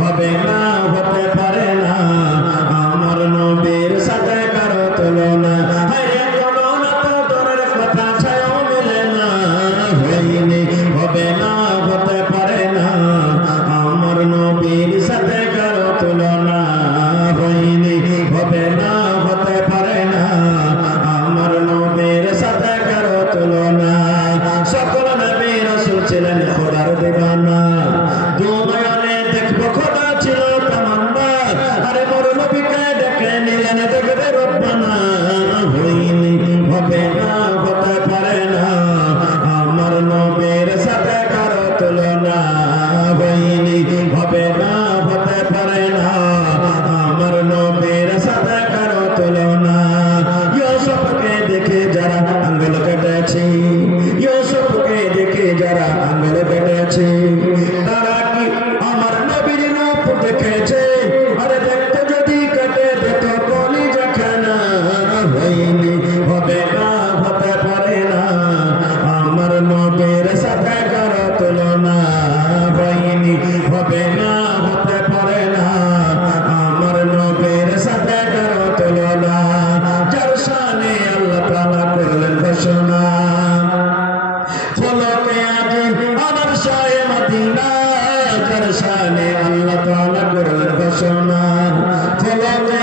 হবে না, হতে পারে না আমার নবীর সাথে কারো তুলনা। কথা ছায়াও মিলে না, হয়নি হবে না, হতে পারে না আমার নবীর সাথে কারো তুলনা। হয়নি হবে না, হতে পারে না আমার নবীর সাথে কারো তুলনা। সকল নবী রাসূল ছিলেন খোদার দিওয়ানা, দুনিয়াতে দেখবো খোদা ছিল তামান্না। আরে মোর নবীকে ডেকে নিলেন দেখবে রব্বানা। হয়নি হবে না, হতে পারে না আমার নবীর সাথে কারো তুলনা। হয়নি হবে না, হতে পারে না আমার নবীর সাথে কারো তুলনা। ইউসুফকে দেখে যারা আঙ্গুল কেটেছে, ইউসুফকে দেখে যারা আঙ্গুল কেটেছে, তারা কি আমার নবীর রূপ দেখেছে? আরে দেখতে যদি কেটে দিত কলিজাখানা। হয়নি হবে না, হতে পারে না আমার নবীর সাথে কারো তুলনা। হয়নি হবে না, হতে পারে না আমার নবীর সাথে কারো তুলনা। যার শানে আল্লাহ তাআলা করলেন ঘোষণা, ফলকে আজিম আমার শায়ে মদিনা। যার শানে আল্লাহ তাআলা করলেন ঘোষণা, ফলকে